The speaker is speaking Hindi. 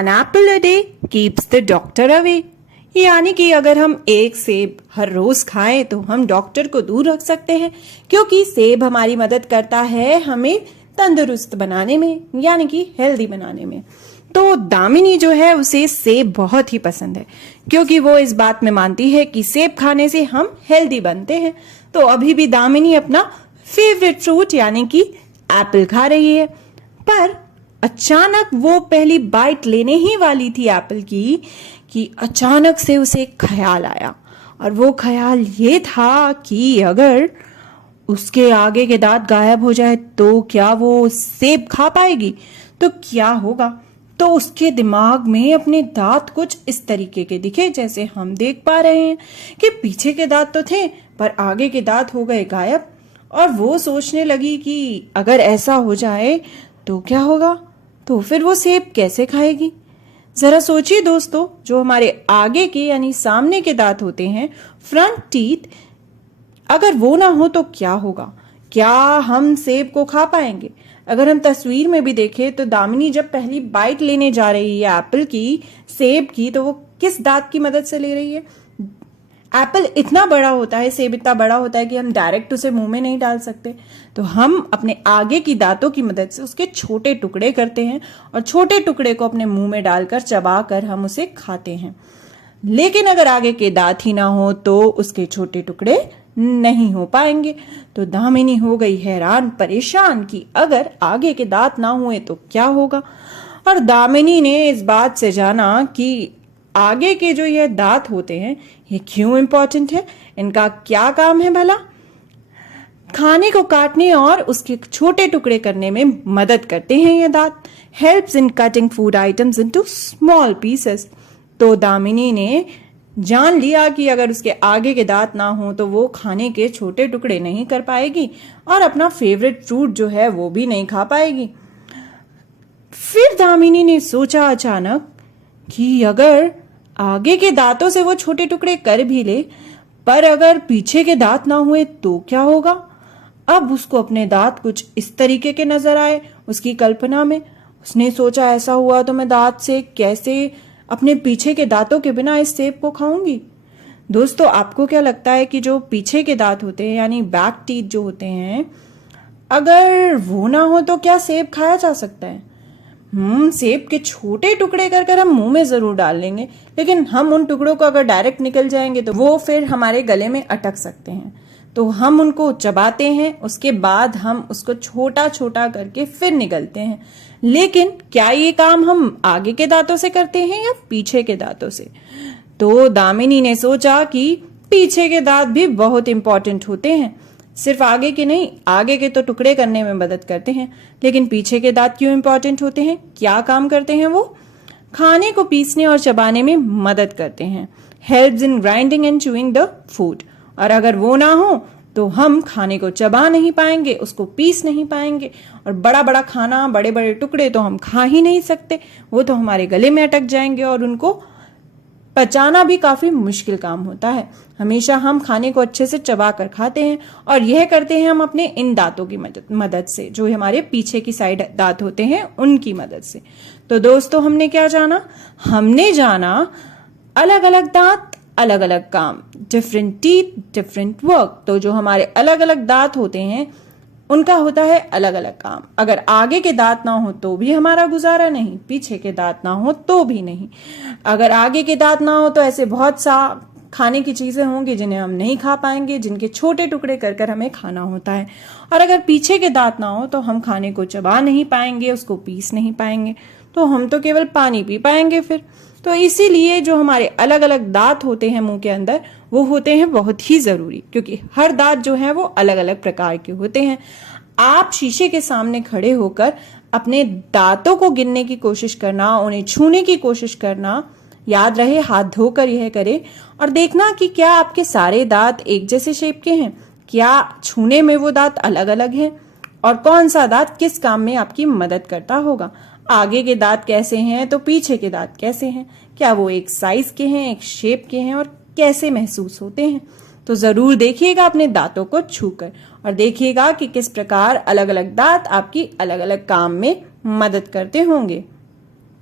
An apple a day keeps the doctor away. यानी कि अगर हम एक सेब हर रोज खाएं तो हम डॉक्टर को दूर रख सकते हैं, क्योंकि सेब हमारी मदद करता है हमें तंदुरुस्त बनाने में, यानी कि हेल्दी बनाने में। तो दामिनी जो है उसे सेब बहुत ही पसंद है, क्योंकि वो इस बात में मानती है कि सेब खाने से हम हेल्दी बनते हैं। तो अभी भी दामिनी अपना फेवरेट फ्रूट यानी कि एप्पल खा रही है, पर अचानक वो पहली बाइट लेने ही वाली थी एप्पल की कि अचानक से उसे एक ख्याल आया। और वो ख्याल ये था कि अगर उसके आगे के दांत गायब हो जाए तो क्या वो सेब खा पाएगी, तो क्या होगा। तो उसके दिमाग में अपने दांत कुछ इस तरीके के दिखे, जैसे हम देख पा रहे हैं कि पीछे के दांत तो थे पर आगे के दांत हो गए गायब। और वो सोचने लगी कि अगर ऐसा हो जाए तो क्या होगा, तो फिर वो सेब कैसे खाएगी। जरा सोचिए दोस्तों, जो हमारे आगे के यानी सामने के दांत होते हैं, फ्रंट टीथ, अगर वो ना हो तो क्या होगा। क्या हम सेब को खा पाएंगे। अगर हम तस्वीर में भी देखें तो दामिनी जब पहली बाइट लेने जा रही है एप्पल की, सेब की, तो वो किस दांत की मदद से ले रही है। एप्पल इतना बड़ा होता है, सेब इतना बड़ा होता है कि हम डायरेक्ट उसे मुंह में नहीं डाल सकते। तो हम अपने आगे की दांतों की मदद से उसके छोटे टुकड़े करते हैं और छोटे टुकड़े को अपने मुंह में डालकर चबाकर हम उसे खाते हैं। लेकिन अगर आगे के दांत ही ना हो तो उसके छोटे टुकड़े नहीं हो पाएंगे। तो दामिनी हो गई हैरान परेशान कि अगर आगे के दांत ना हुए तो क्या होगा। और दामिनी ने इस बात से जाना कि आगे के जो ये दांत होते हैं ये क्यों इंपॉर्टेंट है, इनका क्या काम है भला। खाने को काटने और उसके छोटे टुकड़े करने में मदद करते हैं ये दांत। Helps in cutting food items into small pieces. तो दामिनी ने जान लिया कि अगर उसके आगे के दांत ना हो तो वो खाने के छोटे टुकड़े नहीं कर पाएगी और अपना फेवरेट फ्रूट जो है वो भी नहीं खा पाएगी। फिर दामिनी ने सोचा अचानक कि अगर आगे के दांतों से वो छोटे टुकड़े कर भी ले, पर अगर पीछे के दांत ना हुए तो क्या होगा। अब उसको अपने दांत कुछ इस तरीके के नजर आए उसकी कल्पना में। उसने सोचा ऐसा हुआ तो मैं दांत से कैसे अपने पीछे के दांतों के बिना इस सेब को खाऊंगी। दोस्तों, आपको क्या लगता है कि जो पीछे के दांत होते हैं यानी बैक टीथ जो होते हैं, अगर वो ना हो तो क्या सेब खाया जा सकता है। सेब के छोटे टुकड़े कर कर हम मुंह में जरूर डाल लेंगे, लेकिन हम उन टुकड़ों को अगर डायरेक्ट निकल जाएंगे तो वो फिर हमारे गले में अटक सकते हैं। तो हम उनको चबाते हैं, उसके बाद हम उसको छोटा छोटा करके फिर निगलते हैं। लेकिन क्या ये काम हम आगे के दांतों से करते हैं या पीछे के दांतों से। तो दामिनी ने सोचा कि पीछे के दांत भी बहुत इंपॉर्टेंट होते हैं। सिर्फ आगे के नहीं, आगे के तो टुकड़े करने में मदद करते हैं, लेकिन पीछे के दांत क्यों इंपॉर्टेंट होते हैं, क्या काम करते हैं वो। खाने को पीसने और चबाने में मदद करते हैं। Helps in grinding and chewing the food. और अगर वो ना हो तो हम खाने को चबा नहीं पाएंगे, उसको पीस नहीं पाएंगे, और बड़ा बड़ा खाना, बड़े बड़े टुकड़े तो हम खा ही नहीं सकते, वो तो हमारे गले में अटक जाएंगे और उनको पचाना भी काफी मुश्किल काम होता है। हमेशा हम खाने को अच्छे से चबा कर खाते हैं, और यह करते हैं हम अपने इन दांतों की मदद से, जो हमारे पीछे की साइड दांत होते हैं उनकी मदद से। तो दोस्तों, हमने क्या जाना, हमने जाना अलग अलग दांत अलग अलग काम, डिफरेंट टीथ डिफरेंट वर्क। तो जो हमारे अलग अलग दांत होते हैं उनका होता है अलग अलग काम। अगर आगे के दांत ना हो तो भी हमारा गुजारा नहीं, पीछे के दांत ना हो तो भी नहीं। अगर आगे के दांत ना हो तो ऐसे बहुत सा खाने की चीजें होंगी जिन्हें हम नहीं खा पाएंगे, जिनके छोटे टुकड़े कर कर हमें खाना होता है। और अगर पीछे के दांत ना हो तो हम खाने को चबा नहीं पाएंगे, उसको पीस नहीं पाएंगे, तो हम तो केवल पानी पी पाएंगे फिर। तो इसीलिए जो हमारे अलग अलग दांत होते हैं मुंह के अंदर, वो होते हैं बहुत ही जरूरी, क्योंकि हर दांत जो है वो अलग अलग प्रकार के होते हैं। आप शीशे के सामने खड़े होकर अपने दांतों को गिनने की कोशिश करना, उन्हें छूने की कोशिश करना, याद रहे हाथ धोकर यह करें, और देखना कि क्या आपके सारे दांत एक जैसे शेप के हैं, क्या छूने में वो दांत अलग अलग हैं, और कौन सा दांत किस काम में आपकी मदद करता होगा। आगे के दांत कैसे हैं तो पीछे के दांत कैसे हैं, क्या वो एक साइज के हैं, एक शेप के हैं, और कैसे महसूस होते हैं। तो जरूर देखिएगा अपने दांतों को छूकर, और देखिएगा कि किस प्रकार अलग अलग दांत आपकी अलग अलग काम में मदद करते होंगे।